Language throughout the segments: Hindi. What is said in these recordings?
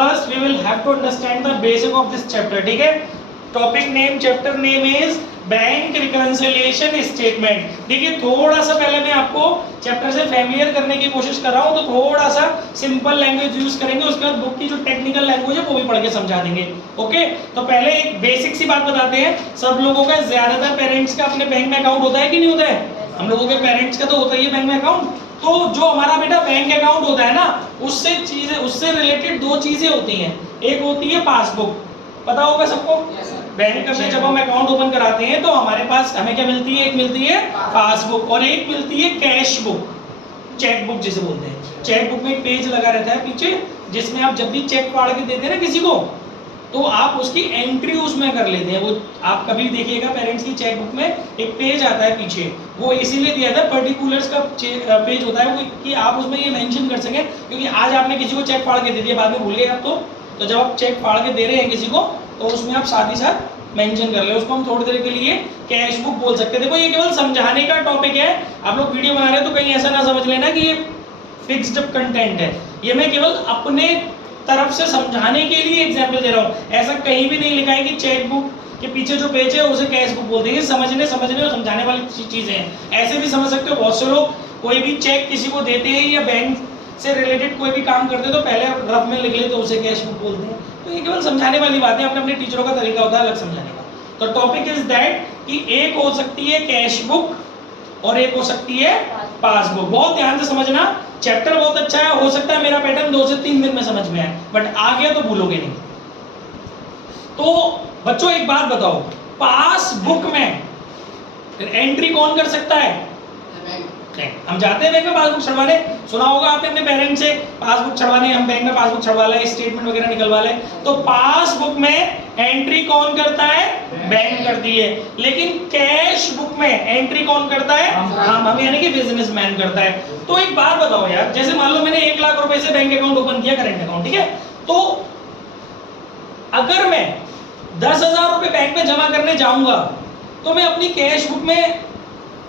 First we will have to understand the basic of this chapter. ठीक है, topic name chapter name is bank reconciliation statement. देखिए थोड़ा सा पहले मैं आपको चैप्टर से फैमिलियर करने की कोशिश कर रहा हूँ, तो थोड़ा सा सिंपल लैंग्वेज यूज करेंगे, उसके बाद बुक की जो टेक्निकल लैंग्वेज है वो भी पढ़ के समझा देंगे. ओके, तो पहले एक बेसिक सी बात बताते हैं. सब लोगों का, ज्यादातर पेरेंट्स का अपने बैंक में अकाउंट होता है कि नहीं होता है? हम लोगों के पेरेंट्स का तो होता ही है बैंक में अकाउंट. तो जो हमारा बेटा बैंक अकाउंट होता है ना, उससे रिलेटेड दो चीजें होती हैं. एक होती है पासबुक, पता होगा सबको. बैंक में जब हम अकाउंट ओपन कराते हैं तो हमारे पास हमें क्या मिलती है? एक मिलती है पासबुक और एक मिलती है कैश बुक, चेक बुक जिसे बोलते हैं. चेक बुक में एक पेज लगा रहता है पीछे, जिसमें आप जब भी चेक फाड़ के देते हैं ना किसी को, तो आप उसकी एंट्री उसमें कर लेते हैं. वो आप कभी देखिएगा पेरेंट्स की चेक बुक में एक पेज आता है पीछे, वो इसीलिए दिया था, पर्टिकुलर्स का पेज होता है वो, कि आप उसमें ये मेंशन कर सकें. क्योंकि आज आपने किसी को चेक फाड़ के दे दिया, बाद में भूल गए आप, तो जब आप चेक फाड़ के दे रहे हैं किसी को, तो उसमें आप साथ ही साथ मेंशन कर ले. उसको हम थोड़ी देर के लिए कैश बुक बोल सकते हैं. देखो ये केवल समझाने का टॉपिक है. आप लोग वीडियो बना रहे हैं तो कहीं ऐसा ना समझ लेना कि ये फिक्स्ड कंटेंट है. ये मैं केवल अपने तरफ से समझाने के लिए एग्जाम्पल दे रहा हूँ. ऐसा कहीं भी नहीं लिखा है कि चेक बुक के पीछे जो पेज है उसे कैश बुक बोलते हैं. समझने और समझाने वाली चीजें हैं. ऐसे भी समझ सकते हो, बहुत से लोग कोई भी चेक किसी को देते हैं या बैंक से रिलेटेड कोई भी काम करते हैं तो पहले रफ में लिख ले तो उसे कैश बुक बोलते हैं. तो ये केवल समझाने वाली बात है. अपने अपने टीचरों का तरीका होता है अलग समझाने का. तो टॉपिक इज दैट कि एक हो सकती है कैश बुक और एक हो सकती है पासबुक. बहुत ध्यान से समझना. चैप्टर बहुत अच्छा है, हो सकता है मेरा पैटर्न 2 से 3 दिन में समझ में आए, बट आ गया तो भूलोगे नहीं. तो बच्चों एक बात बताओ, पासबुक में एंट्री कौन कर सकता है? हम जाते हैं बैंक में पासबुक छड़वाने. सुना होगा आपने अपने पेरेंट्स से, पासबुक छड़वाने, हम बैंक में पासबुक छड़वा ले, स्टेटमेंट वगैरह निकलवा ले. तो पासबुक में एंट्री कौन करता है? बैंक करती है. लेकिन कैश बुक में एंट्री कौन करता है? हम यानी कि बिजनेसमैन करता है. तो एक बात बताओ यार, जैसे मान लो मैंने 1 लाख रुपए से बैंक अकाउंट ओपन किया, करेंट अकाउंट, ठीक है. तो अगर मैं 10,000 रुपए बैंक में जमा करने जाऊंगा तो मैं अपनी कैश बुक में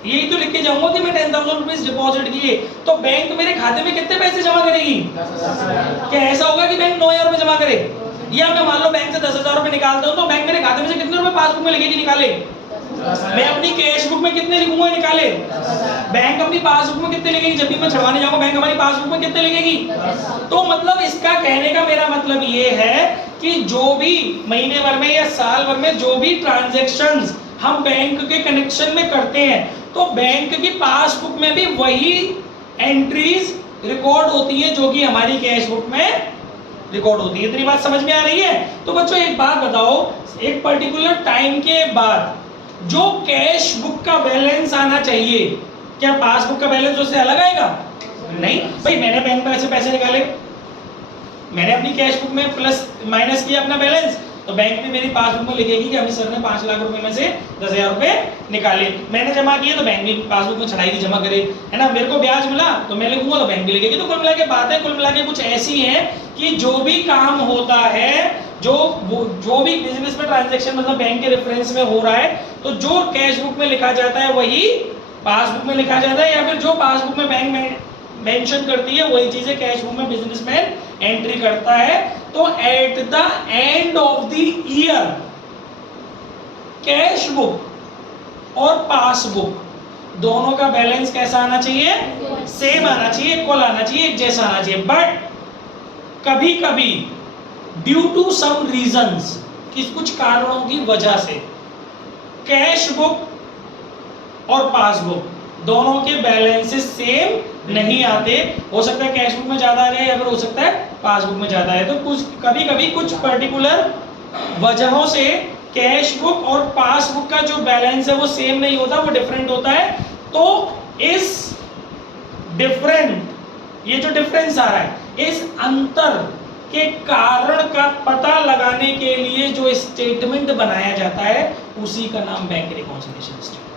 यही तो लिख के जाऊंगा कि मैं 10,000 रुपीज डिपॉजिट किए, तो बैंक मेरे खाते में कितने पैसे जमा करेगी? क्या ऐसा होगा कि बैंक 9,000 रुपए जमा करे? या मैं मान लो बैंक से 10,000 रुपए निकालता हूँ तो बैंक मेरे खाते में से कितने रुपए पासबुक में लिखेगी? निकाले. मैं अपनी कैश बुक में कितने लिखूंगा? निकाले. बैंक अपनी पासबुक में कितने लिखेगी? जब भी मैं छड़वाने जाऊंगा बैंक हमारी पासबुक में कितने लिखेगी? तो मतलब इसका कहने का मेरा मतलब ये है कि जो भी महीने भर में या साल भर में जो भी ट्रांजैक्शंस हम बैंक के कनेक्शन में करते हैं, तो बैंक की पासबुक में भी वही एंट्रीज रिकॉर्ड होती है जो कि हमारी कैश बुक में रिकॉर्ड होती है. इतनी बात समझ में आ रही है? तो बच्चों एक बात बताओ, एक पर्टिकुलर टाइम के बाद जो कैश बुक का बैलेंस आना चाहिए, क्या पासबुक का बैलेंस उससे अलग आएगा? नहीं भाई, मैंने बैंक में ऐसे पैसे निकाले, मैंने अपनी कैश बुक में प्लस माइनस किया अपना बैलेंस, तो बैंक में मेरी पासबुक में लिखेगी कि अमित सर ने 5 लाख रुपए में से 10,000 रुपए निकाले. मैंने जमा किए तो बैंक में पासबुक में छड़ाई जमा करे, है ना. मेरे को ब्याज मिला तो मैं लिखूंगा तो बैंक भी लिखेगी. तो कुल मिला के बात है, कुल मिला के कुछ ऐसी है कि जो भी काम होता है, जो भी बिजनेस में ट्रांजैक्शन मतलब बैंक के रेफरेंस में हो रहा है, तो जो कैश बुक में लिखा जाता है वही पासबुक में लिखा जाता है, या फिर जो पासबुक में बैंक में मेंशन करती है वही चीजें कैश बुक में बिजनेसमैन एंट्री करता है. तो at the end of the year cash book और पासबुक दोनों का बैलेंस कैसा आना चाहिए? सेम आना चाहिए, इक्वल आना चाहिए, एक जैसा आना चाहिए. बट कभी कभी ड्यू टू सम रीजंस, कुछ कारणों की वजह से कैश बुक और पासबुक दोनों के बैलेंसेस सेम नहीं आते. हो सकता है कैश बुक में ज्यादा आ जाए या फिर हो सकता है पासबुक में ज्यादा है. तो कुछ कभी कभी कुछ पर्टिकुलर वजहों से कैश बुक और पासबुक का जो बैलेंस है वो सेम नहीं होता, वो डिफरेंट होता है. तो इस ये जो डिफरेंस आ रहा है, इस अंतर के कारण का पता लगाने के लिए जो स्टेटमेंट बनाया जाता है उसी का नाम bank reconciliation statement.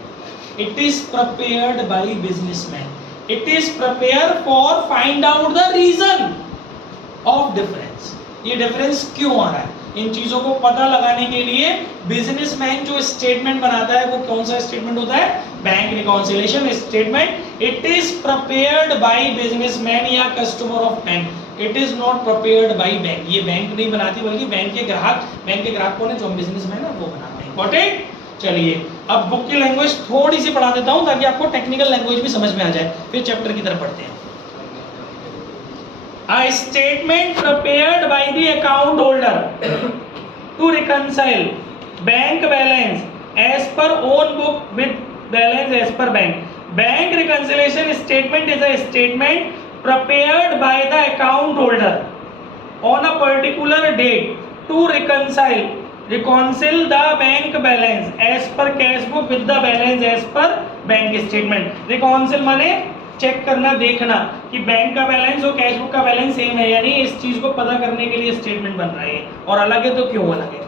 It is prepared by businessman. It is prepared for find out the reason of difference. ये डिफरेंस क्यों आ रहा है, इन चीजों को पता लगाने के लिए बिजनेसमैन जो स्टेटमेंट बनाता है वो कौन सा स्टेटमेंट होता है? Bank reconciliation statement. It is prepared by businessman या customer of bank. It is not prepared by bank, ये बैंक नहीं बनाती बल्कि बैंक के ग्राहक कौन है, जो बिजनेसमैन है वो बनाते हैं। Got it? चलिए अब बुक की लैंग्वेज थोड़ी सी पढ़ा देता हूं ताकि आपको टेक्निकल लैंग्वेज भी समझ में आ जाए, फिर चैप्टर की तरफ पढ़ते हैं। A statement prepared by the account holder to reconcile bank balance as per own book with balance as per bank. Bank reconciliation statement is a statement prepared by the account holder on a particular date to reconcile the bank balance as per cash book with the balance as per bank statement. reconcile माने चेक करना, देखना कि बैंक का बैलेंस और कैश बुक का बैलेंस सेम है, यानी इस चीज को पता करने के लिए स्टेटमेंट बन रहा है, और अलग है तो क्यों अलग है,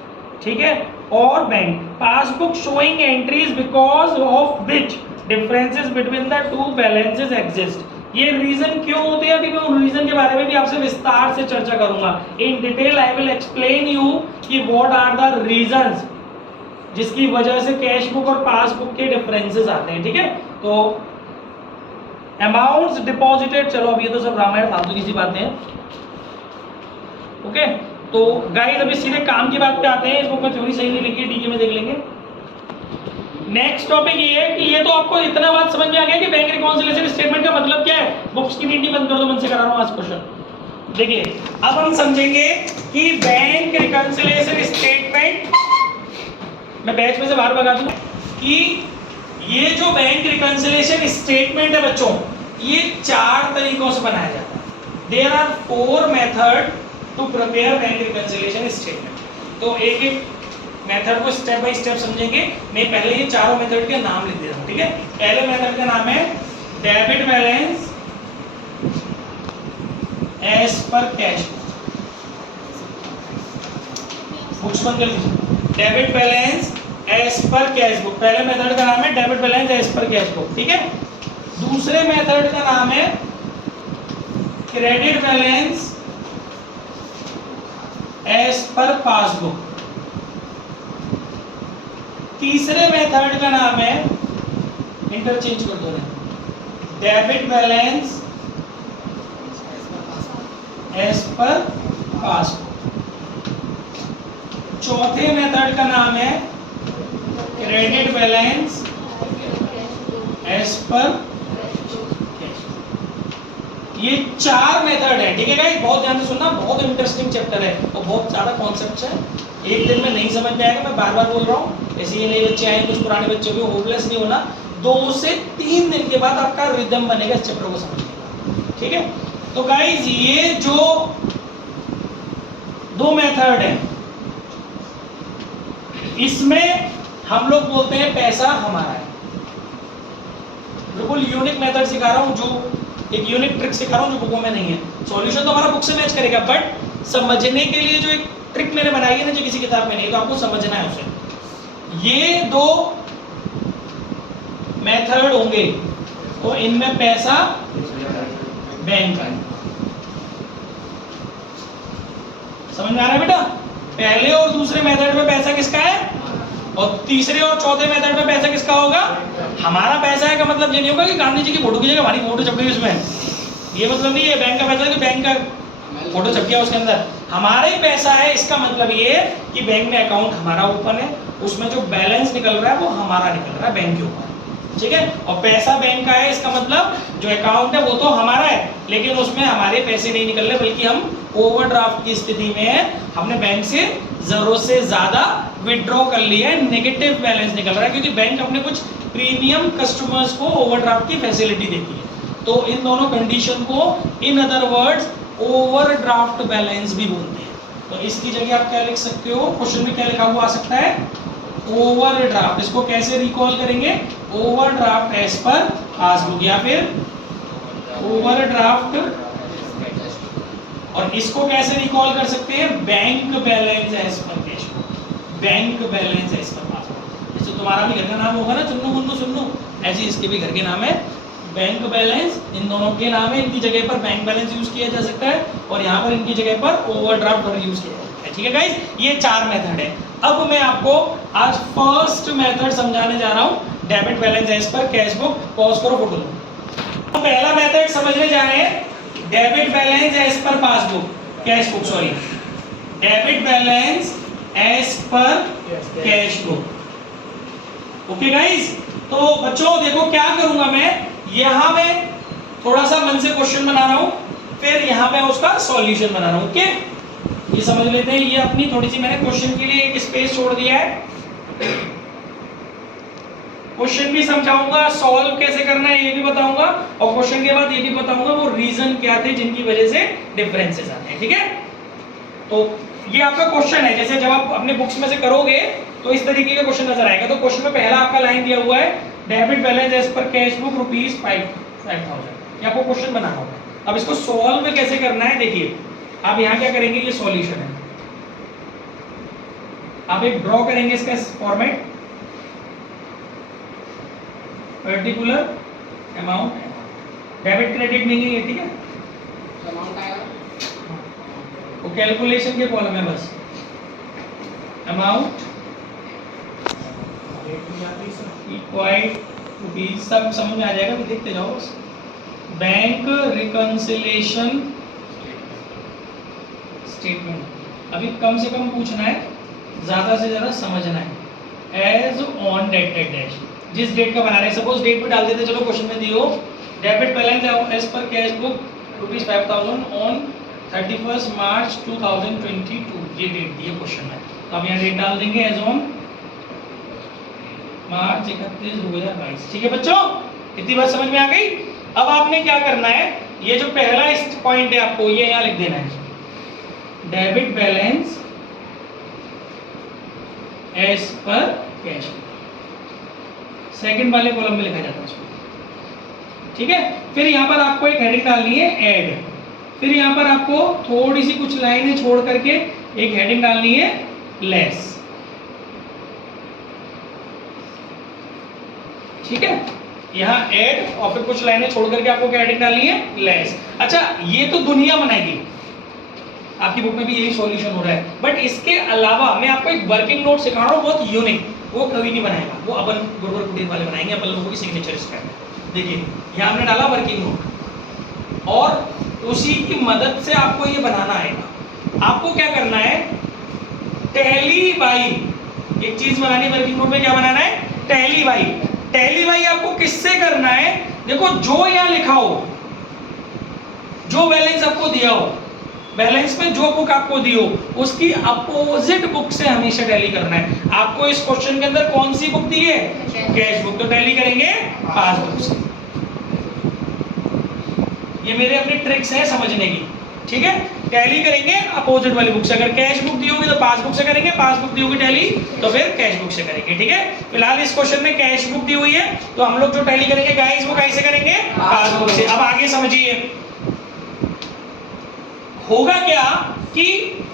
ठीक है। और bank passbook showing entries because of which differences between the two balances exist. ये रीजन क्यों होते हैं, अभी मैं उन रीजन के बारे में भी आपसे विस्तार से चर्चा करूंगा। In detail I will explain you कि व्हाट आर द रीजंस जिसकी वजह से कैश बुक और पासबुक के डिफरेंसेस आते हैं, ठीक है। तो अमाउंट्स डिपॉजिटेड, चलो अब ये तो सब रामायण फालतू की सी बातें हैं, ओके। तो गाइस अभी सीधे काम की बात पे आते हैं। इस बुक में थ्योरी सही नहीं लिखी है, डीके में देख लेंगे। नेक्स्ट टॉपिक ये है कि ये तो आपको इतना बात समझ में आ गया कि बैंक रिकॉन्सिलिएशन स्टेटमेंट का मतलब क्या है। बुक्स की मीटिंग बंद कर दो, मन से करा रहा हूं आज क्वेश्चन। देखिए अब हम समझेंगे कि बैंक रिकॉन्सिलिएशन स्टेटमेंट, मैं बैच में से बाहर भगा दूं, कि ये जो बैंक रिकॉन्सिलिएशन स्टेटमेंट है बच्चों, ये 4 तरीकों से बनाया जाता है। There are 4 method to prepare bank reconciliation statement. तो एक एक मेथड को स्टेप बाय स्टेप समझेंगे। मैं पहले ये चारों मेथड के नाम लिख देता हूं, ठीक है। पहले मेथड का नाम है debit balance as per cash book. बंद कर लीजिए। Debit balance as per cash book, पहले मेथड का नाम है debit balance as per cash book, ठीक है। दूसरे मेथड का नाम है credit balance as per passbook. तीसरे मेथड का नाम है, इंटरचेंज कर दो, debit balance as per passbook. चौथे मेथड का नाम है credit balance as per cash. ये 4 मेथड है, ठीक है गाइस। बहुत ध्यान से सुनना, बहुत इंटरेस्टिंग चैप्टर है और बहुत ज्यादा कॉन्सेप्ट्स है। एक दिन में नहीं समझ में आएगा, मैं बार बार बोल रहा हूँ। ऐसे ये नए बच्चे आए, कुछ पुराने बच्चे भी, होपलेस नहीं होना। 2 से 3 दिन के बाद आपका रिदम बनेगा इस चैप्टर को समझने का, ठीक है। तो गाइस ये जो 2 मेथड है, इसमें हम लोग बोलते हैं पैसा हमारा है। बिल्कुल यूनिक मेथड सिखा रहा हूं, जो एक यूनिक ट्रिक सिखा रहा हूं जो बुकों में नहीं है। सॉल्यूशन तो हमारा बुक से मैच करेगा, बट समझने के लिए जो एक ट्रिक मैंने बनाई है ना, जो किसी किताब में नहीं, तो आपको समझना है उसे। ये 2 मेथड होंगे, तो इनमें पैसा बैंक का, समझ में आ रहा है बेटा। पहले और दूसरे मेथड में पैसा किसका है, और तीसरे और चौथे मेथड में पैसा किसका होगा, हमारा पैसा है। का मतलब ये नहीं होगा कि गांधी जी की फोटो की जगह हमारी फोटो छप गई उसमें, ये मतलब नहीं है। बैंक का पैसा कि बैंक का फोटो छप गया उसके अंदर, हमारा ही पैसा है। इसका मतलब ये कि बैंक में अकाउंट हमारा ओपन है, उसमें जो बैलेंस निकल रहा है वो हमारा निकल रहा है बैंक के ऊपर, ठीक है। और पैसा बैंक का है, इसका मतलब जो अकाउंट है वो तो हमारा है, लेकिन उसमें हमारे पैसे नहीं निकल रहे, बल्कि हम ओवरड्राफ्ट की स्थिति में है। हमने बैंक से जरूरत से ज्यादा विड्रॉ कर लिया है, नेगेटिव बैलेंस निकल रहा है, क्योंकि बैंक अपने कुछ प्रीमियम कस्टमर्स को ओवरड्राफ्ट की फैसिलिटी देती है। तो इन दोनों कंडीशन को in other words overdraft balance भी बोलते हैं। तो इसकी जगह आप क्या लिख सकते हो, क्वेश्चन में क्या लिखा हुआ आ सकता है, ओवरड्राफ्ट। इसको कैसे रिकॉल करेंगे, ओवरड्राफ्ट एज पर पासबुक, या फिर ओवरड्राफ्ट, और इसको कैसे रिकॉल कर सकते हैं, bank balance as per cash book, bank balance as per passbook. जैसे तुम्हारा भी घर का नाम होगा ना, चुन्नू मुन्नू सुन्नू, ऐसे इसके भी घर के नाम है बैंक बैलेंस। इन दोनों के नाम है, इनकी जगह पर बैंक बैलेंस यूज किया जा सकता है, और यहाँ पर इनकी जगह पर ओवरड्राफ्ट यूज किया जा सकता है, ठीक है गाइस। ये 4 मेथड है। अब मैं आपको आज फर्स्ट मेथड समझाने जा रहा हूँ, debit balance as per cash book. Pause करो, फोटो लो। पहला मेथड समझने जा रहे हैं debit balance as per passbook, cash book, sorry, debit balance as per cash book. Okay guys, तो बच्चों देखो क्या करूंगा मैं, यहां मैं थोड़ा सा मन से क्वेश्चन बना रहा हूं, फिर यहां मैं उसका सॉल्यूशन बना रहा हूं। ओके, ये समझ लेते हैं, ये अपनी थोड़ी सी मैंने क्वेश्चन के लिए एक स्पेस छोड़ दिया है। क्वेश्चन भी समझाऊंगा, सॉल्व कैसे करना है ये भी बताऊंगा, और क्वेश्चन के बाद ये भी बताऊंगा वो रीजन क्या थे जिनकी वजह से डिफरेंसेस आते हैं। ठीक है, तो ये आपका क्वेश्चन है, जैसे जब आप अपने बुक्स में से करोगे तो इस तरीके का क्वेश्चन नजर आएगा। तो क्वेश्चन में पहला आपका लाइन दिया हुआ है, debit balance as per cash book ₹5,000, ये आपको क्वेश्चन बनाना होगा। अब इसको सॉल्व कैसे करना है, देखिए आप यहाँ क्या करेंगे, ये सॉल्यूशन है, आप एक ड्रॉ करेंगे इसका format, particular amount, debit credit नहीं है, ठीक है, अमाउंट आएगा वो कैलकुलेशन के कॉलम है बस, अमाउंट इक्वल टू, सब समझ में आ जाएगा, देखते जाओ बस। बैंक रिकंसिलिएशन स्टेटमेंट, अभी कम से कम पूछना है, ज्यादा से ज्यादा समझना है। एज ऑन डेट डैश, जिस डेट का बना रहे हैं, सपोज डेट पे डाल देते, चलो क्वेश्चन में दियो debit balance as per cash book ₹5,000 on 31 March 2022, ये डेट दी है क्वेश्चन में, तो अब यहाँ डेट डाल देंगे एज ऑन मार्च 31, 2022। ठीक है बच्चों, इतनी बात समझ में आ गई। अब आपने क्या करना है, ये जो पहला पॉइंट है आपको ये यहाँ लिख देना है, debit balance as per cash, second वाले कॉलम में लिखा जाता है उसको। ठीक है, फिर यहाँ पर आपको एक हेडिंग डालनी है ऐड, फिर यहाँ पर आपको थोड़ी सी कुछ लाइनें छोड़ करके एक हेडिंग डालनी है लेस। ठीक है, यहाँ ऐड और फिर कुछ लाइनें छोड़ करके आपको क्या हेडिंग डालनी है, लेस। अच्छा, ये तो दुनिया बनाएगी, आपकी बुक में भी यही सॉल्यूशन हो रहा है, बट इसके अलावा मैं आपको एक वर्किंग नोट सिखा रहा हूँ बहुत यूनिक, वो कभी नहीं बनाएगा, वो अपन गुरुवर कुटीर वाले बनाएंगे, अपन लोगों की सिग्नेचर इस पर। देखिए यहाँ हमने डाला वर्किंग नोट, और उसी की मदद से आपको ये बनाना आएगा। आपको क्या करना है, टैली बाई, एक चीज बनानी वर्किंग नोट में, क्या बनाना है, टैली बाई। टैली बाई आपको किससे करना है, देखो जो यहाँ लिखा हो, जो बैलेंस आपको दिया हो, बैलेंस में जो बुक आपको दी हो उसकी अपोजिट बुक से हमेशा टैली करना है। आपको इस क्वेश्चन के अंदर कौन सी बुक दी है, कैश बुक, तो टैली करेंगे पासबुक से। ये मेरे अपनी ट्रिक्स है समझने की। ठीक है, टैली करेंगे अपोजिट वाली बुक से, अगर कैश बुक दी होगी तो पासबुक से करेंगे, पासबुक दी होगी टैली तो फिर कैश बुक से करेंगे। ठीक है, फिलहाल इस क्वेश्चन में कैश बुक दी हुई है तो हम लोग जो टैली करेंगे गाइस वो कैसे करेंगे, पासबुक से। अब आगे समझिए, होगा क्या कि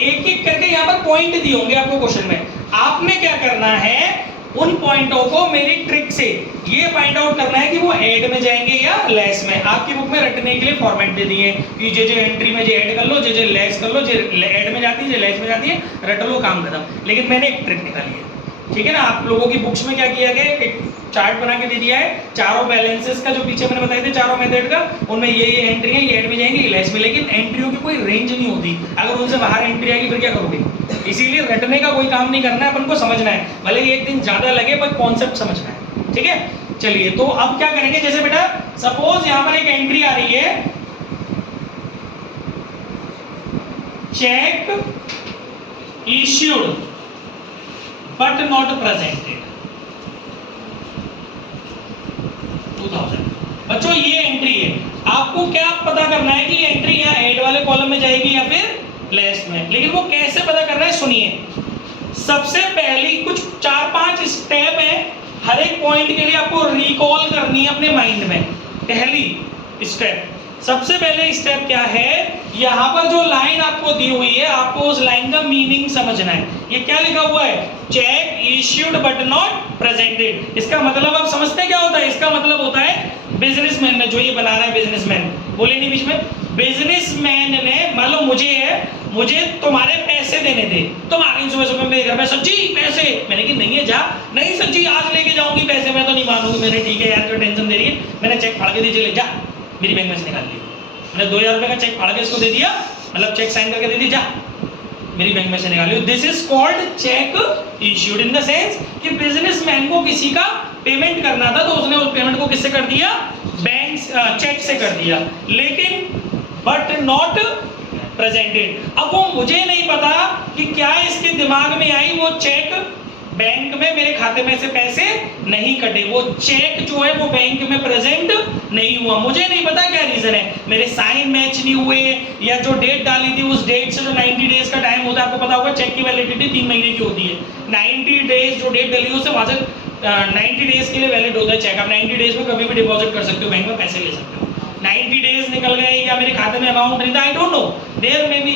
एक एक करके यहाँ पर पॉइंट दिए होंगे आपको क्वेश्चन में, आपने क्या करना है, उन पॉइंटों को मेरी ट्रिक से ये फाइंड आउट करना है कि वो ऐड में जाएंगे या लेस में। आपकी बुक में रटने के लिए फॉर्मेट दे दिए कि जे एंट्री में जे ऐड कर लो, जे लेस कर लो, जे ऐड में जाती है, जे लेस में जाती है, रट लो, काम खत्म। लेकिन मैंने एक ट्रिक निकाली है, ठीक है ना। आप लोगों की बुक्स में क्या किया गया, एक चार्ट बना के दे दिया है, चारों बैलेंसेस का जो पीछे मैंने बताए थे चारों मेथड का, उनमें ये एंट्री है, ये ऐड में जाएंगी, ये लेस में। लेकिन एंट्रियों की कोई रेंज नहीं होती, अगर उनसे बाहर एंट्री आएगी फिर क्या करोगे। इसीलिए रटने का कोई काम नहीं करना है, अपन को समझना है, भले एक दिन ज्यादा लगे पर कॉन्सेप्ट समझना है। ठीक है, चलिए तो अब क्या करेंगे, जैसे बेटा सपोज यहां पर एक एंट्री आ रही है, check issued but not presented 2000। बच्चों ये एंट्री है, आपको क्या पता करना है कि ये एंट्री यहाँ ऐड वाले कॉलम में जाएगी या फिर लेस में। लेकिन वो कैसे पता करना है, सुनिए। सबसे पहली कुछ 4-5 स्टेप है, हर एक पॉइंट के लिए आपको रिकॉल करनी है अपने माइंड में। पहली स्टेप, सबसे पहले स्टेप क्या है, यहाँ पर जो लाइन आपको दी हुई है आपको उस लाइन का मीनिंग समझना है। ये क्या लिखा हुआ है, check issued but not presented. इसका मतलब आप समझते हैं क्या होता है, इसका मतलब होता है बिजनेसमैन ने, जो ये बना रहा है बिजनेसमैन, बोले नहीं बीच में, बिजनेसमैन ने, मान लो मुझे है, मुझे तुम्हारे पैसे देने थे, तुम आ गई सुबह सुबह मेरे घर में, सच्ची पैसे, मैंने कि नहीं है, जा, नहीं सच्ची आज लेके जाऊंगी पैसे, मैं तो नहीं मानूंगी, मैंने ठीक है यार जो टेंशन दे रही है, मैंने चेक फाड़ के दी, चले जा, मेरी बैंक में से निकाल लिया। मैंने 2000 रुपए का चेक फाड़ के इसको दे दिया, मतलब चेक साइन करके दे दिया, जा मेरी बैंक में से निकालियो। This is called check issued in the sense कि बिजनेसमैन को किसी का पेमेंट करना था तो उसने उस पेमेंट को किससे कर दिया, बैंक चेक से कर दिया, लेकिन बट नॉट प्रेजेंटेड। अब वो मुझे नहीं पता कि क्या इसके दिमाग में आई, वो चेक बैंक में मेरे खाते में से पैसे नहीं कटे, वो चेक जो है वो बैंक में प्रेजेंट नहीं हुआ, मुझे नहीं पता क्या रीजन है, मेरे साइन मैच नहीं हुए, या जो डेट डाली थी उस डेट से जो 90 डेज का टाइम होता है, आपको पता होगा चेक की वैलिडिटी 3 महीने की होती है, 90 डेज जो डेट डाली उससे वहां से 90 डेज के लिए वैलिड होता है चेक। आप 90 डेज में कभी भी डिपॉजिट कर सकते हो, बैंक में पैसे ले सकते हो। 90 डेज निकल गए या मेरे खाते में अमाउंट नहीं था, I don't know, there may be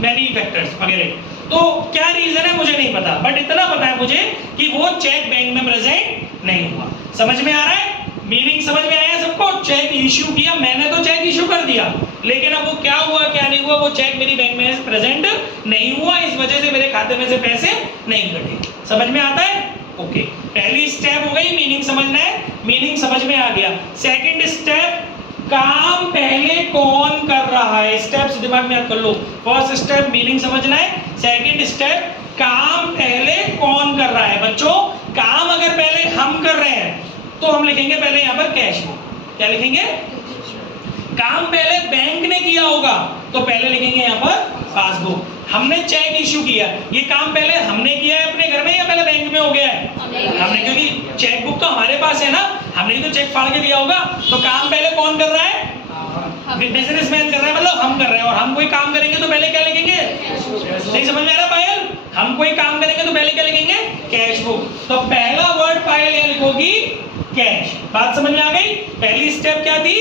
many factors वगैरह, तो क्या रीजन है मुझे नहीं पता, बट इतना पता है मुझे कि वो चेक बैंक में प्रेजेंट नहीं हुआ। समझ में आ रहा है, मीनिंग समझ में आया सबको? चेक इश्यू किया मैंने, तो चेक इश्यू कर दिया, लेकिन अब वो क्या हुआ क्या नहीं हुआ, वो चेक मेरी बैंक में प्रेजेंट नहीं हुआ, इस वजह से मेरे खाते में से पैसे नहीं कटे। समझ में आता है? ओके, पहली स्टेप हो गई, मीनिंग समझना है, मीनिंग समझ में आ गया। सेकंड स्टेप, काम पहले कौन कर रहा है, स्टेप्स दिमाग में याद कर लो। फर्स्ट स्टेप मीनिंग समझना है, सेकंड स्टेप काम पहले कौन कर रहा है। बच्चों, काम अगर पहले हम कर रहे हैं तो हम लिखेंगे पहले यहाँ पर कैश बुक, क्या लिखेंगे? काम पहले बैंक ने किया होगा तो पहले लिखेंगे यहाँ पर पासबुक। हमने चेक इश्यू किया, ये काम पहले हमने किया है अपने घर में या पहले बैंक में हो गया है? हमने, क्योंकि चेक बुक तो हमारे पास है ना, हमने तो चेक फाड़ के दिया होगा, तो काम पहले कौन कर रहा है? बिजनेसमैन कर रहा है, मतलब हम कर रहे हैं। और हम कोई काम करेंगे तो पहले क्या लिखेंगे? नहीं समझ में आ रहा पायल? हम कोई काम करेंगे तो पहले क्या लिखेंगे? Cash book. तो पहला वर्ड पायल यहाँ लिखोगी कैश। बात समझ में आ गई? पहली स्टेप क्या थी?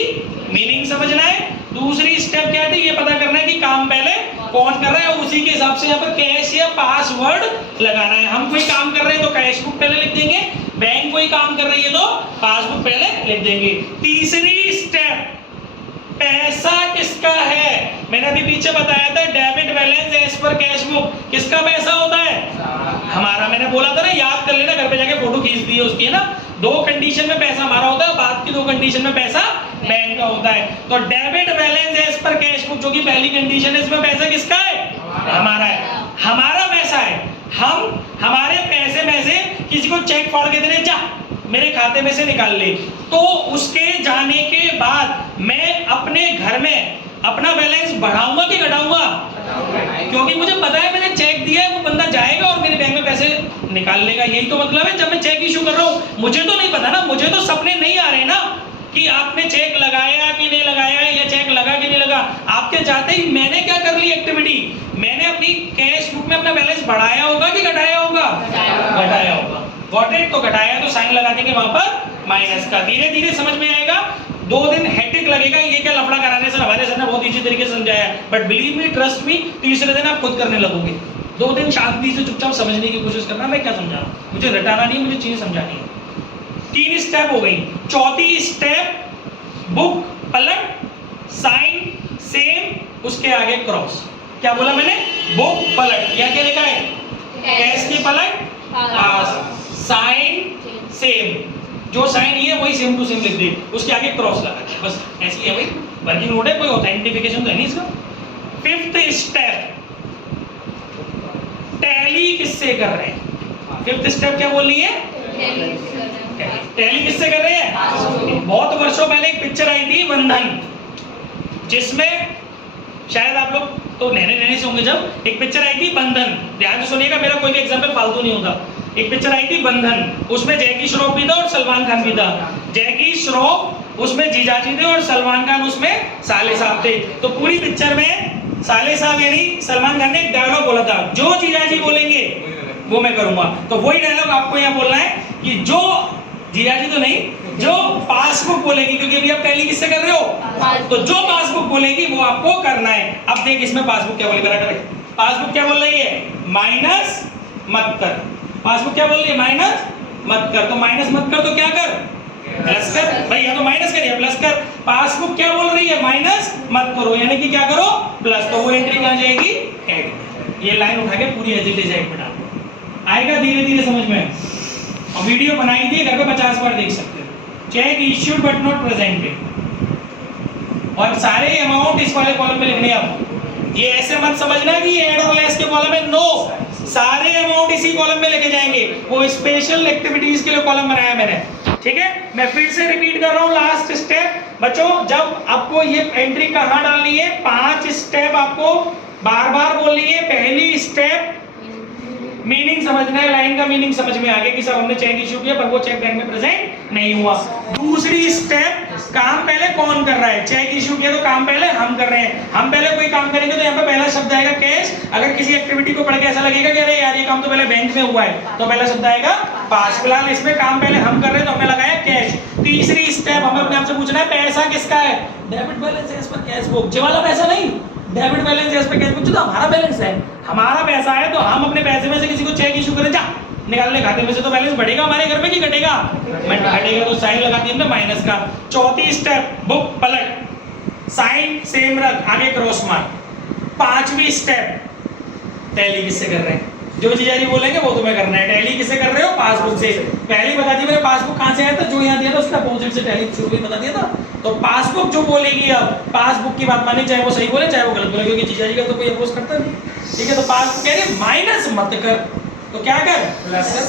मीनिंग समझना है। दूसरी स्टेप क्या थी? ये पता करना है कि काम पहले कौन कर रहा है, और उसी के हिसाब से यहाँ पर कैश या पासवर्ड लगाना है। हम कोई काम कर रहे हैं तो कैश बुक पहले लिख देंगे, बैंक कोई काम कर रही है तो पासबुक पहले लिख देंगे। तीसरी स्टेप, पैसा किसका है? मैंने अभी पीछे बताया था debit balance as per cash book, किसका पैसा होता है? हमारा। मैंने बोला था ना, याद कर लेना, घर पे जाके फोटो खींच दी है उसकी, है ना। दो कंडीशन में पैसा हमारा होता है, बाद की दो कंडीशन में पैसा बैंक का होता है। तो debit balance as per cash book जो कि पहली कंडीशन है, इसमें पैसा किसका है? हमारा है, हमारा पैसा है। हम हमारे पैसे में से किसी को चेक फाड़ के देने, जा मेरे खाते में से निकाल ले, तो उसके जाने के बाद मैं अपने घर में अपना बैलेंस बढ़ाऊंगा कि घटाऊंगा? क्योंकि मुझे पता है मैंने चेक दिया है, वो बंदा जाएगा और मेरे बैंक में पैसे निकाल लेगा। यही तो मतलब है जब मैं चेक इशू कर रहा हूँ। मुझे तो नहीं पता ना, मुझे तो सपने नहीं आ रहे ना कि आपने चेक लगाया कि नहीं लगाया, या चेक लगा कि नहीं लगा। आपके जाते ही मैंने क्या कर ली एक्टिविटी, मैंने अपनी कैश बुक में अपना बैलेंस बढ़ाया होगा कि घटाया होगा? घटाया होगा। Got it? तो घटाया तो साइन लगा देंगे वहां पर माइनस का। धीरे धीरे समझ में आएगा, 2 दिन हेक्टिक लगेगा, ये क्या लफड़ा कराने से, हमारे सर ने बहुत इजी तरीके से समझाया, but believe me, trust me, तीसरे दिन आप खुद करने लगोगे। 2 दिन शांति से चुपचाप समझने की कोशिश करना मैं क्या समझा रहा हूँ, मुझे रटाना नहीं, मुझे चीजें समझानी है। 3 स्टेप हो गई। चौथी स्टेप, बुक पलट, साइन सेम, उसके आगे क्रॉस। क्या बोला मैंने? बुक पलट, या क्या लिखा है? कैश की पलट, पास, साइन सेम, जो साइन ये वही सेम टू सेम लिख दे, उसके आगे क्रॉस लगा दे, बस ऐसी है भाई। वर्किंग नोट है, कोई ऑथेंटिफिकेशन तो है नहीं इसका। 5th स्टेप, टैली किससे कर रहे हैं? 5th स्टेप क्या बोल रही है? टैली किससे कर रहे हैं? बहुत वर्षों पहले एक पिक्चर आई थी बंधन, जिसमें शायद आप लोग तो नैने से होंगे, जब एक पिक्चर आई थी बंधन, ध्यान से सुनिएगा, मेरा कोई भी एग्जांपल फालतू नहीं होगा। एक पिक्चर आई थी बंधन, उसमें जैकी श्रॉफ भी था और सलमान खान भी था। जैकी श्रॉफ उसमें जीजाजी थे और सलमान खान उसमें साले साहब थे। तो पूरी पिक्चर में साले साहब यानी सलमान खान ने एक डायलॉग बोला था, जो जीजाजी बोलेंगे वो मैं करूंगा। तो वही डायलॉग आपको यहाँ बोलना है कि जो जीजाजी तो नहीं, जो पासबुक बोलेगी, क्योंकि अभी आप टैली किससे कर रहे हो, तो जो पासबुक बोलेगी वो आपको करना है। अब देख इसमें पासबुक क्या बोलेगी, पासबुक क्या बोल रही है? माइनस मत कर। पासबुक क्या बोल रही है? माइनस मत कर। तो माइनस मत कर तो क्या कर? प्लस कर। भाई या तो माइनस कर या प्लस कर। पासबुक क्या बोल रही है? माइनस मत करो, यानी कि क्या करो? प्लस। तो वो एंट्री कहाँ जाएगी? हेड। ये लाइन उठा के पूरी एज इट इज हेड में डाल, आएगा धीरे धीरे समझ में। और वीडियो बनाई थी, घर पे 50 बार देख सकते हो। Check issued but not presented, और सारे अमाउंट इस वाले कॉलम में लिखने हैं। अब ये ऐसे मत समझना कि ये ऐड और लेस के कॉलम है, नो, सारे अमाउंट इसी कॉलम में लेके जाएंगे। वो स्पेशल एक्टिविटीज के लिए कॉलम बनाया मैंने, ठीक है। मैं फिर से रिपीट कर रहा हूँ, लास्ट स्टेप बच्चों, जब आपको ये एंट्री कहाँ डालनी है, 5 स्टेप आपको बार बार बोलनी है। पहली स्टेप मीनिंग समझना है, लाइन का मीनिंग समझ में आ गया कि सर हमने चेक इशू किया पर वो चेक बैंक में प्रेजेंट नहीं हुआ। दूसरी स्टेप, काम पहले कौन कर रहा है, चेक इशू किया तो काम पहले हम कर रहे हैं। हम पहले कोई काम करेंगे तो यहाँ पे पहला शब्द आएगा कैश। अगर किसी एक्टिविटी को पढ़ के ऐसा लगेगा कि अरे यार ये काम तो पहले बैंक में हुआ है, तो पहला शब्द आएगा पास। फिलहाल इसमें काम पहले हम कर रहे हैं तो हमने लगाया कैश। तीसरी स्टेप हमें अपने आप से पूछना है पैसा किसका है, डेबिट बैलेंस है इस पर कैश बुक, ये वाला पैसा नहीं, डेबिट बैलेंस है इस पर कैश बुक, तो हमारा बैलेंस है, हमारा पैसा है तो हम अपने पैसे में से किसी को चेक इशू करें, जा निकालने खाते में से, तो बैलेंस बढ़ेगा हमारे घर में कि घटेगा, घटेगा, तो साइन लगा दिया हमने माइनस का। चौथी स्टेप, बुक पलट, साइन सेम रख, आगे क्रॉस मार। पांचवी स्टेप, टैली किससे कर रहे हैं, जो जीजाजी बोलेंगे वो तुम्हें करना है। टैली किससे कर रहे हो, पासबुक से। पहले बता दी मैंने पासबुक कहां से आया था, जो यहाँ दिया था उसका अपोजिट से टैली शुरू में बता दिया था। तो पासबुक जो बोलेगी, अब पासबुक की बात मानी, चाहे वो सही बोले चाहे वो गलत बोले, क्योंकि जीजाजी का तो कोई अपोज करता नहीं, ठीक है। तो पासबुक कह रही माइनस मत कर, तो क्या कर, प्लस कर,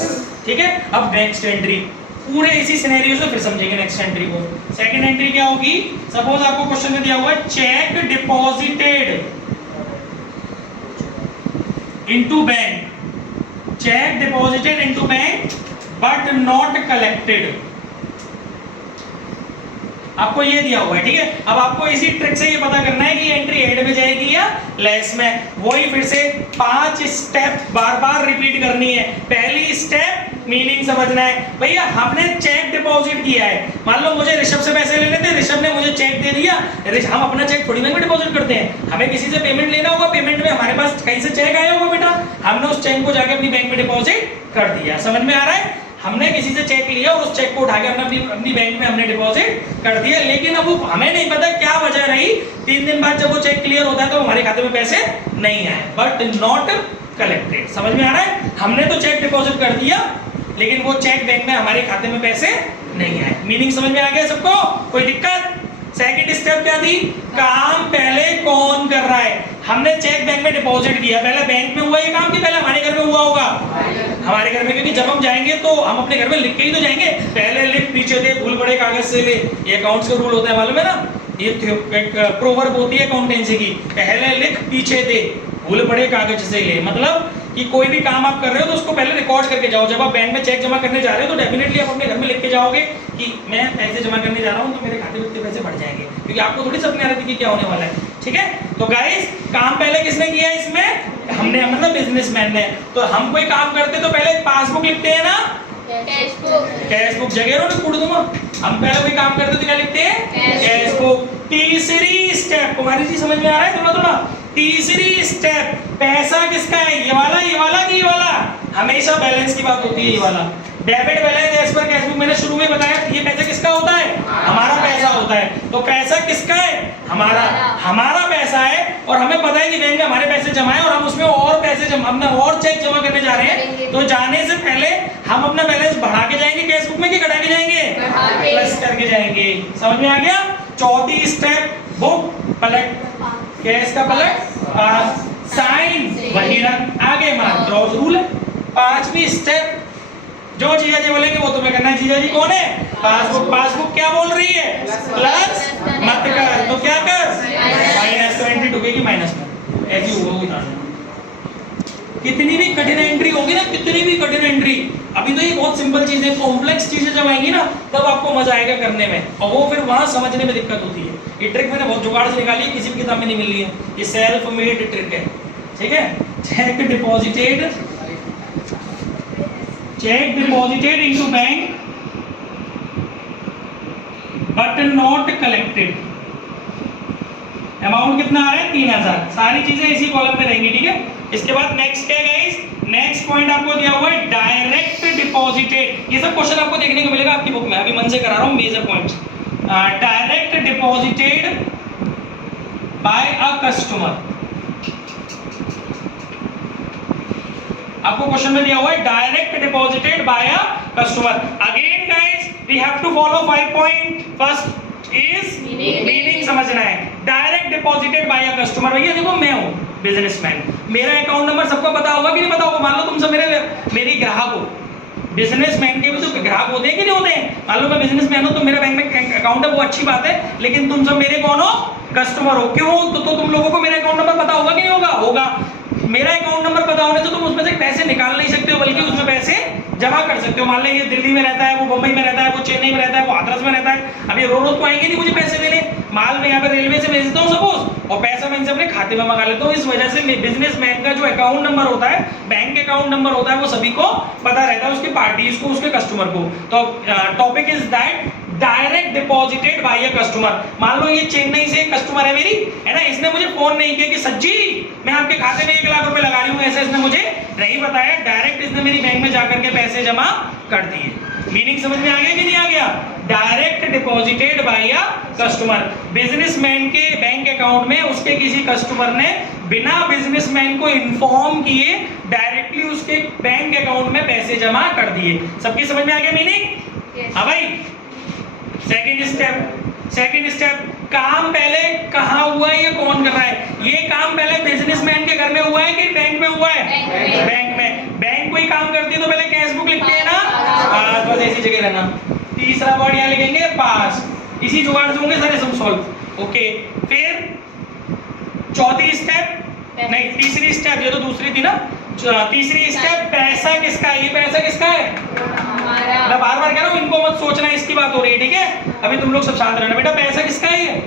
ठीक है। अब नेक्स्ट एंट्री पूरे इसी सिनेरियो से फिर समझेंगे नेक्स्ट एंट्री को। सेकंड एंट्री क्या होगी, सपोज आपको क्वेश्चन में दिया हुआ है check deposited into bank, check deposited into bank but not collected, आपको ये दिया हुआ है, ठीक है। अब आपको इसी ट्रिक से ये पता करना है कि एंट्री हेड में जाएगी या लेस में। वही फिर से 5 स्टेप बार बार रिपीट करनी है। पहली स्टेप मीनिंग समझना है, भैया हमने चेक डिपॉजिट किया है, मान लो मुझे ऋषभ से पैसे लेने थे, ऋषभ ने मुझे चेक दे दिया, हम अपना चेक थोड़ी बैंक में डिपॉजिट करते हैं, हमें किसी से पेमेंट लेना होगा, पेमेंट में हमारे पास कहीं से चेक आया होगा बेटा, हमने उस चेक को जाके अपनी बैंक में डिपॉजिट कर दिया। समझ में आ रहा है, हमने किसी से चेक लिया और उस चेक को उठा के अपनी बैंक में हमने डिपॉजिट कर दिया, लेकिन अब वो हमें नहीं पता क्या वजह रही, 3 दिन बाद जब वो चेक क्लियर होता है तो हमारे खाते में पैसे नहीं आए, बट नॉट कलेक्टेड। समझ में आ रहा है, हमने तो चेक डिपॉजिट कर दिया लेकिन वो चेक बैंक में हमारे खाते में पैसे नहीं आए। मीनिंग समझ में आ गया सबको, कोई दिक्कत। सेकंड स्टेप क्या थी, काम पहले कौन कर रहा है, हमने चेक बैंक में डिपॉजिट किया, पहले बैंक में हुआ ये काम कि पहले हमारे घर में हुआ होगा, हमारे घर में, क्योंकि जब हम जाएंगे तो हम अपने घर में लिख के ही तो जाएंगे, पहले लिख पीछे दे, भूल बड़े कागज से ले, ये अकाउंट्स का रूल होता है मालूम है ना, ये एक प्रोवर्ब होती है अकाउंटेंसी की, पहले लिख पीछे दे, भूल बड़े कागज से ले, मतलब कि कोई भी काम आप कर रहे हो तो उसको पहले रिकॉर्ड करके जाओ। जब आप बैंक में चेक जमा करने जा रहे हो तो डेफिनेटली आप अपने घर में लिख के जाओगे कि मैं पैसे जमा करने जा रहा हूँ तो मेरे खाते में इतने पैसे बढ़ जाएंगे, क्योंकि आपको थोड़ी सपने आ रही थी कि क्या होने वाला है, ठीक है। तो गाइस काम पहले किसने किया इसमें, हमने, मतलब बिजनेसमैन ने। तो हम कोई काम करते तो पहले पासबुक लिखते हैं ना, कैश बुक जगह रो कूट दूंगा, हम पहले कोई काम करते तो क्या लिखते हैं, कैश बुक। तीसरी स्टेप, कुमारी जी समझ में आ रहा है थोड़ा थोड़ा, तीसरी स्टेप, पैसा किसका है, ये वाला कि ये वाला, हमेशा बैलेंस की बात होती है, ये वाला debit balance as per cash book, मैंने शुरू में बताया ये पैसा किसका होता है, हमारा पैसा होता है। तो पैसा किसका है, हमारा पैसा है, और हमें पता है कि बैंक में हमारे पैसे जमा है और हम उसमें और पैसे हमने और चेक जमा करने जा रहे हैं, तो जाने से पहले हम अपना बैलेंस बढ़ा के जाएंगे कैश बुक में कि घटा के जाएंगे, प्लस करके जाएंगे। समझ में आ गया। चौथी स्टेप, बुक पलट, कैश का पलट, साइन वही रख, आगे मार, क्रॉस रूल है। पांचवी स्टेप, जो जीजा जी बोलेंगे वो तुम्हें करना है। जीजा जी कौन है, पासबुक, पासबुक क्या बोल रही है, प्लस मत कर, तो क्या कर, माइनस, तो एंट्री ठुकेगी माइनस में, ऐसी होगा। कितनी भी कठिन एंट्री होगी ना, कितनी भी कठिन एंट्री, अभी तो ये बहुत सिंपल चीजें, कॉम्प्लेक्स चीजें जब आएंगी ना तब आपको मजा आएगा करने में, और वो फिर वहां समझने में दिक्कत होती है। ये ट्रिक मैंने बहुत जुगाड़ से निकाली है, किसी भी किताब में नहीं मिल रही है, ये सेल्फ मेड ट्रिक है, ठीक है। Check deposited into bank but not collected, amount कितना आ रहा है, 3000, सारी चीजें इसी कॉलम में रहेंगी, ठीक है। इसके बाद नेक्स्ट क्या है गाइस, नेक्स्ट पॉइंट आपको दिया हुआ है डायरेक्ट डिपॉजिटेड, ये सब क्वेश्चन आपको देखने को मिलेगा आपकी बुक में, अभी मन से करा रहा हूं major points. Direct deposited by a customer, आपको क्वेश्चन में दिया हुआ है direct deposited by a customer. Again guys we have to follow 5 point. First is meaning समझना है। Direct deposited by a customer, भैया देखो मैं हूं बिजनेसमैन, मेरा अकाउंट नंबर सबको पता होगा कि नहीं पता होगा? मान लो तुम सब मेरी ग्राहक हो, बिजनेसमैन के भी तो ग्राहक होते हैं कि नहीं होते हैं? मान लो मैं बिजनेसमैन हूं तो मेरा बैंक में अकाउंट है, वो अच्छी बात है, लेकिन तुम सब मेरे कौन हो? कस्टमर हो। क्यों? तो तुम लोगों को मेरा अकाउंट नंबर पता होगा कि नहीं होगा? होगा। मेरा अकाउंट नंबर पता होने से तुम उसमें से पैसे निकाल नहीं सकते हो, बल्कि उसमें पैसे जमा कर सकते हो। मान लो ये दिल्ली में रहता है, वो मुंबई में रहता है, वो चेन्नई में रहता है, वो हाथरस में रहता है। अब ये रोज तो आएंगे नहीं मुझे पैसे देने, माल मैं यहाँ पे रेलवे से भेजता हूँ सपोज, और पैसा मैं इनसे अपने खाते में मंगा लेता हूँ। इस वजह से बिजनेसमैन का जो अकाउंट नंबर होता है, बैंक अकाउंट नंबर होता है, वो सभी को पता रहता है, उसकी पार्टीज को, उसके कस्टमर को। तो topic is that direct deposited by a customer. मान लो ये चेन्नई से कस्टमर है मेरी, है ना, इसने मुझे फोन नहीं किया कि सज्जी मैं आपके खाते में 1 लाख रुपए लगा रही हूँ, ऐसा इसने मुझे नहीं बताया, डायरेक्ट इसने मेरी बैंक में जाकर के पैसे जमा कर दिए। मीनिंग समझ में आ गया कि नहीं आ गया? Direct deposited by a customer. Businessman के बैंक अकाउंट में उसके किसी कस्टमर ने बिना बिजनेसमैन को इन्फॉर्म किए डायरेक्टली उसके बैंक अकाउंट में पैसे जमा कर दिए। सबकी समझ में आ गया मीनिंग? हाँ भाई। सेकंड स्टेप, काम पहले कहाँ हुआ है, ये कौन कर रहा है? ये काम पहले बिजनेसमैन के घर में हुआ है कि बैंक में हुआ है? बैंक में। बैंक कोई काम करती है तो पहले कैश बुक लिखते हैं ना, बस ऐसी जगह रहना। तीसरा वर्ड यहाँ लिखेंगे पास, इसी जुगाड़ से होंगे सारे सब सॉल्व। ओके, फिर चौथी स्टेप, नहीं तीसरी स्टेप, ये तो दूसरी थी ना, तीसरी स्टेप पैसा किसका है? ये पैसा किसका है? मैं बार बार कह रहा हूँ, इनको मत सोचना इसकी बात हो रही है, ठीक है? अभी तुम लोग सब शांत रहना। बेटा पैसा किसका है? ये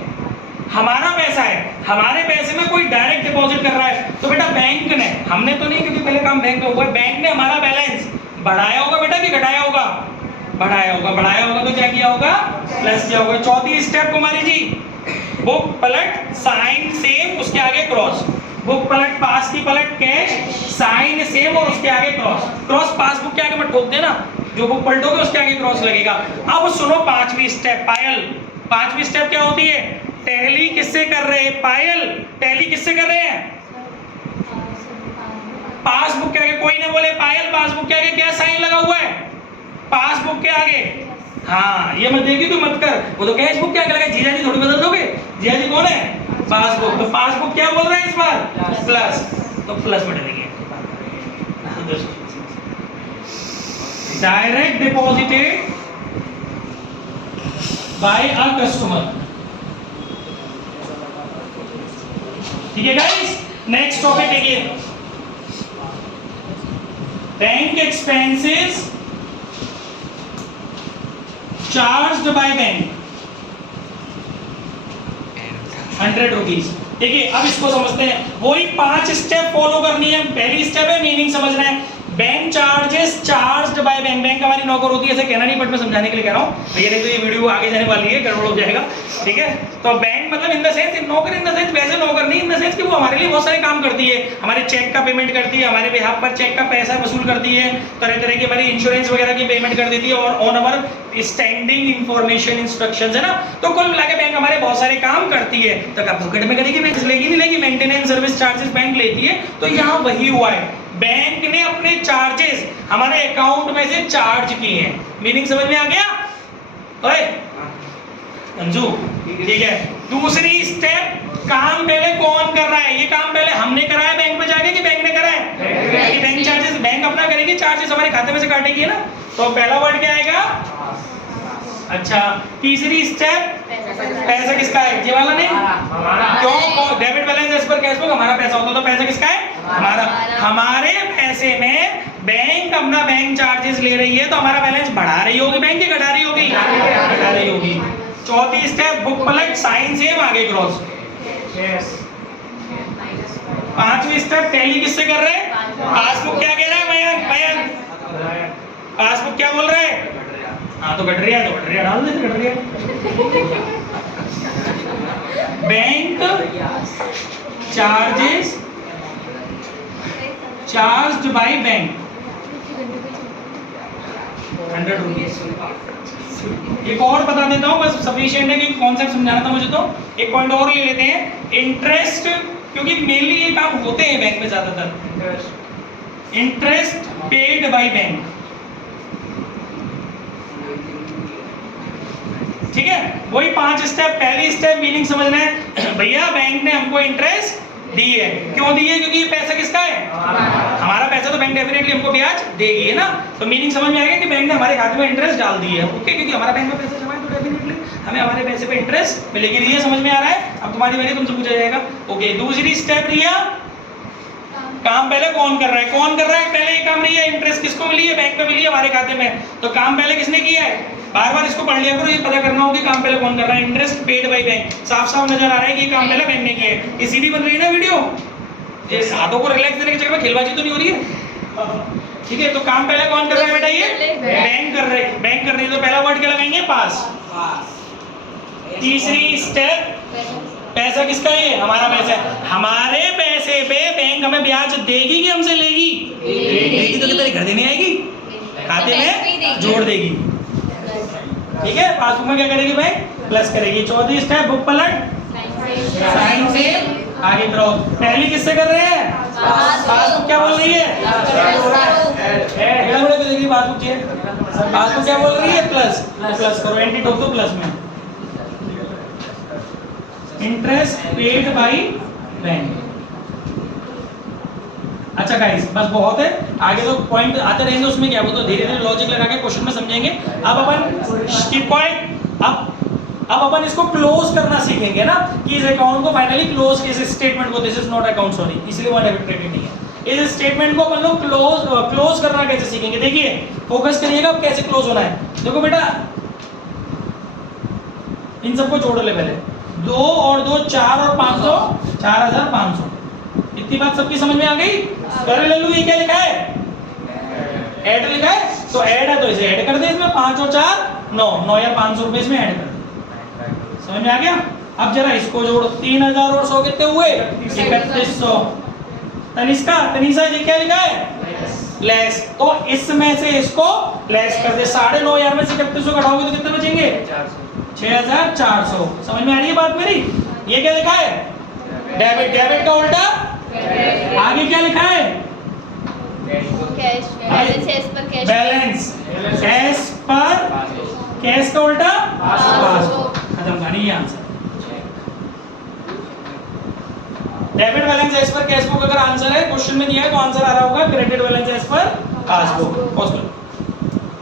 हमारा पैसा है। हमारे पैसे में कोई डायरेक्ट डिपॉजिट कर रहा है, तो बेटा बैंक ने, हमने तो नहीं, क्योंकि पहले काम बैंक में हुआ है, बैंक ने हमारा बैलेंस बढ़ाया होगा बेटा कि घटाया होगा? बढ़ाया होगा। बढ़ाया होगा तो क्या किया होगा? प्लस किया होगा। चौथी स्टेप कुमारी जी, बुक पलट, साइन सेम, उसके आगे क्रॉस। बुक पलट, पास की पलट, कैश, साइन सेम और उसके आगे क्रॉस। क्रॉस पासबुक के आगे मत ठोक देना, जो बुक पलटोगे उसके आगे क्रॉस लगेगा। अब सुनो पांचवी स्टेप, पायल। पांचवी स्टेप क्या होती है? टैली किससे कर रहे हैं? पायल, टैली किससे कर रहे हैं? पासबुक के आगे। कोई ना बोले पायल, पासबुक के आगे क्या साइन लगा हुआ है? पासबुक के आगे। हाँ, ये मत देखी तू मत कर, वो तो कैश बुक के आगे लगा। जीजा जी थोड़ी बदल दोगे? जीजा जी कौन है? पासबुक। तो पासबुक क्या बोल रहे हैं इस बार? प्लस, तो प्लस में डलेंगे। Direct deposited by a customer. ठीक है गाइस, नेक्स्ट टॉपिक देखिए, bank expenses charged by bank 100 rupees. देखिए अब इसको समझते हैं, वही 5 स्टेप फॉलो करनी है। पहली स्टेप है मीनिंग समझना है। Bank charges charged by bank. Bank हमारी नौकर होती है, ऐसे कहना नहीं, बट मैं समझाने के लिए कह रहा हूँ भैया, नहीं तो ये वीडियो आगे जाने वाली है, गड़बड़ हो जाएगा, ठीक है? तो बैंक मतलब इन द सेंस, नौकर इन द सेंस वैसे नौकर नहीं, इन द सेंस कि वो हमारे लिए बहुत सारे काम करती है। हमारे चेक का पेमेंट करती है, हमारे बिहाफ पर चेक का पैसा वसूल करती है, तरह तरह की हमारी इंश्योरेंस वगैरह की पेमेंट कर देती है, और on our standing information instructions है ना। तो कुल मिला के बैंक हमारे बहुत सारे काम करती है। तो क्या पॉकेट में करेगी बैंक? लेगी नहीं लेगी, मेंटेनेंस सर्विस चार्जेस बैंक लेती है। तो यहाँ वही हुआ है, बैंक ने अपने चार्जेस हमारे अकाउंट में से चार्ज किए हैं। मीनिंग समझ में आ गया? ओए अंजू, ठीक है। दूसरी स्टेप, काम पहले कौन कर रहा है? ये काम पहले हमने कराया बैंक में जाके कि बैंक ने कराया? बैंक चार्जेस बैंक अपना करेगी, चार्जेस हमारे खाते में से काटेगी ना। तो पहला वर्ड क्या आएगा? अच्छा, तीसरी स्टेप, पैसा किसका है? ये वाला नहीं, क्यों? Debit balance as per cash book, हमारा पैसा होता, तो पैसा किसका है? हमारा। हमारे पैसे में बैंक अपना बैंक चार्जेस ले रही है, तो हमारा बैलेंस बढ़ा रही होगी बैंक, की घटा रही होगी? घटा रही होगी। चौथी स्टेप, बुक पलट, साइन सेम, आगे क्रॉस। पांचवी स्टेप, टैली किससे कर रहे हैं? पासबुक क्या कह रहा है? मयंक पासबुक क्या बोल रहे हैं? हाँ, तो गठरिया है, तो गठरिया डाल दे, गठरिया। Bank charges charged by bank 100 rupees. एक और बता देता हूँ, बस सफिशिएंट है कि कॉन्सेप्ट समझाना था मुझे। तो एक पॉइंट और ले लेते हैं, इंटरेस्ट, क्योंकि मेनली ये काम होते हैं बैंक में ज्यादातर। इंटरेस्ट पेड बाय बैंक ठीक है, वही 5 स्टेप। पहली स्टेप मीनिंग समझना है, भैया बैंक ने हमको इंटरेस्ट दी है। क्यों दी है? क्योंकि ये पैसा किसका है? हमारा पैसा, तो बैंक डेफिनेटली हमको ब्याज देगी, है ना। तो मीनिंग समझ में आ गया कि बैंक ने हमारे खाते में इंटरेस्ट डाल दी है, ओके, क्योंकि हमारा बैंक में पैसा जमा है तो डेफिनेटली हमें हमारे पैसे पे इंटरेस्ट मिलेगी। रिया समझ में आ रहा है? अब तुम्हारी बारी, तुमसे पूछा जाएगा। ओके, दूसरी स्टेप रिया, काम पहले कौन कर रहा है? कौन कर रहा है पहले ये काम? रिया, इंटरेस्ट किसको मिली है? बैंक में मिली है, हमारे खाते में। तो काम पहले किसने किया है? बार बार इसको पढ़ लिया करो, ये पता करना होगा कि काम पहले कौन कर रहा है। इंटरेस्ट पेड बाय बैंक, साफ साफ नजर आ रहा है कि ये काम पहले बैंक ने किया है। ये सीधी बन रही है ना वीडियो, ये हाथों को रिलैक्स देने के चक्कर में खिलबाजी तो नहीं हो रही है, ठीक है। तो काम पहले कौन कर रहा है बेटा? ये बैंक कर रहे हैं, बैंक कर रही है। तो पहला वर्ड क्या लगाएंगे? पास। तीसरी स्टेप, पैसा किसका है? ये हमारा पैसा है। हमारे पैसे पे बैंक हमें ब्याज देगी कि हमसे लेगी? देगी। तो कितने घर देने आएगी? खाते में जोड़ देगी, ठीक है। पासबुक में क्या करेगी बैंक? प्लस करेगी। चौथी स्टेप, बुक पलट, साइन से आगे करो। पहली किससे कर रहे हैं? पासबुक क्या बोल रही है? पासबुक क्या बोल रही है? प्लस। प्लस करो, एंटी ठोक दो प्लस में। Interest paid by bank. अच्छा गाइस, बस बहुत है, आगे तो पॉइंट आते रहेंगे, उसमें क्या, वो तो धीरे धीरे लॉजिक लगा के क्वेश्चन में समझेंगे। अब अपन स्किप पॉइंट, अब अपन इसको क्लोज करना सीखेंगे ना, कि इस अकाउंट को फाइनली क्लोज, इस स्टेटमेंट को, this is not account sorry, इसलिए वन डेबिट क्रेडिट नहीं है। इस स्टेटमेंट को अपन लोग क्लोज करना कैसे सीखेंगे। देखिए, फोकस करिएगा अब कैसे क्लोज होना है। देखो बेटा, इन सबको जोड़ ले पहले, 2 और 2 4 और 500 4500। इतनी बात सबकी समझ में आ गई? कर लल्लू, ये क्या लिखा है? ऐड लिखा है, तो ऐड है तो इसे ऐड कर दे इसमें। 5 और 4 9, 9 या 500 रुपए इसमें ऐड कर दे। समझ में आ गया? अब जरा इसको जोड़, 3000 और 100 कितने हुए? 3100। तनिष्का, तनिषा, ये क्या लिखा है? लेस। तो इसमें से इसको लेस कर दे। 9,500 में से 3100 घटाओगे तो कितने बचेंगे? 6400। समझ में आ रही है बात मेरी? ये क्या लिखा है? डेबिट। डेबिट का उल्टा आगे क्या लिखा है? कैश। बैलेंस। एस पर कैश का उल्टा पासबुक। खत्म कहानी, ये आंसर। डेबिट बैलेंस एस पर कैश बुक अगर आंसर है, क्वेश्चन में दिया है तो आंसर आ रहा होगा क्रेडिट बैलेंस एस पर पासबुक।